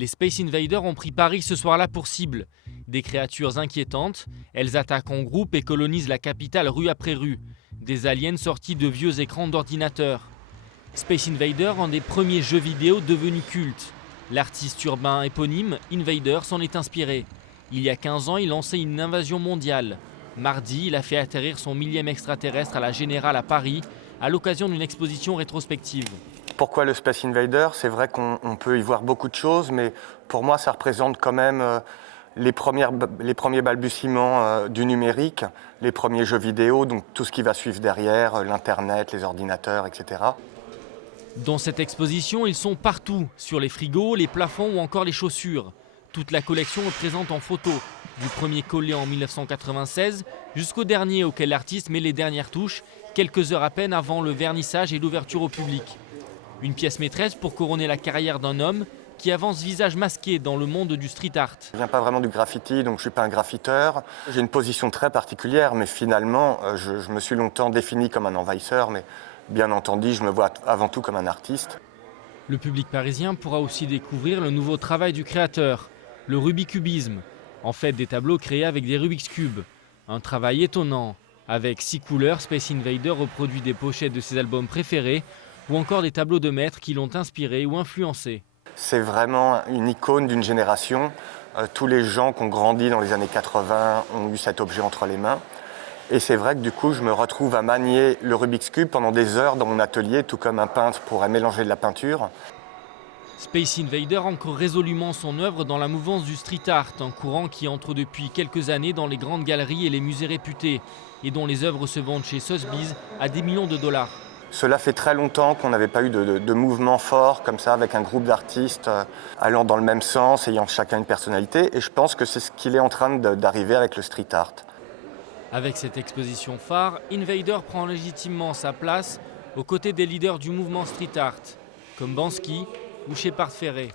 Les Space Invaders ont pris Paris ce soir-là pour cible. Des créatures inquiétantes, elles attaquent en groupe et colonisent la capitale rue après rue. Des aliens sortis de vieux écrans d'ordinateur. Space Invaders, un des premiers jeux vidéo devenus cultes. L'artiste urbain éponyme, Invader, s'en est inspiré. Il y a 15 ans, il lançait une invasion mondiale. Mardi, il a fait atterrir son 1000e extraterrestre à la Générale à Paris, à l'occasion d'une exposition rétrospective. Pourquoi le Space Invader? C'est vrai qu'on peut y voir beaucoup de choses, mais pour moi, ça représente quand même les premiers balbutiements du numérique, les premiers jeux vidéo, donc tout ce qui va suivre derrière, l'Internet, les ordinateurs, etc. Dans cette exposition, ils sont partout, sur les frigos, les plafonds ou encore les chaussures. Toute la collection est présente en photo, du premier collé en 1996 jusqu'au dernier auquel l'artiste met les dernières touches, quelques heures à peine avant le vernissage et l'ouverture au public. Une pièce maîtresse pour couronner la carrière d'un homme qui avance visage masqué dans le monde du street art. Je ne viens pas vraiment du graffiti, donc je ne suis pas un graffiteur. J'ai une position très particulière, mais finalement, je me suis longtemps défini comme un envahisseur, mais bien entendu, je me vois avant tout comme un artiste. Le public parisien pourra aussi découvrir le nouveau travail du créateur, le rubikubisme, en fait des tableaux créés avec des Rubik's Cube. Un travail étonnant, avec 6 couleurs, Space Invader reproduit des pochettes de ses albums préférés ou encore des tableaux de maîtres qui l'ont inspiré ou influencé. C'est vraiment une icône d'une génération. Tous les gens qui ont grandi dans les années 80 ont eu cet objet entre les mains. Et c'est vrai que du coup, je me retrouve à manier le Rubik's Cube pendant des heures dans mon atelier, tout comme un peintre pourrait mélanger de la peinture. Space Invader ancre résolument son œuvre dans la mouvance du street art, un courant qui entre depuis quelques années dans les grandes galeries et les musées réputés, et dont les œuvres se vendent chez Sotheby's à des millions de dollars. Cela fait très longtemps qu'on n'avait pas eu de mouvement fort comme ça, avec un groupe d'artistes allant dans le même sens, ayant chacun une personnalité. Et je pense que c'est ce qu'il est en train d'arriver avec le street art. Avec cette exposition phare, Invader prend légitimement sa place aux côtés des leaders du mouvement street art, comme Banksy ou Shepard Fairey.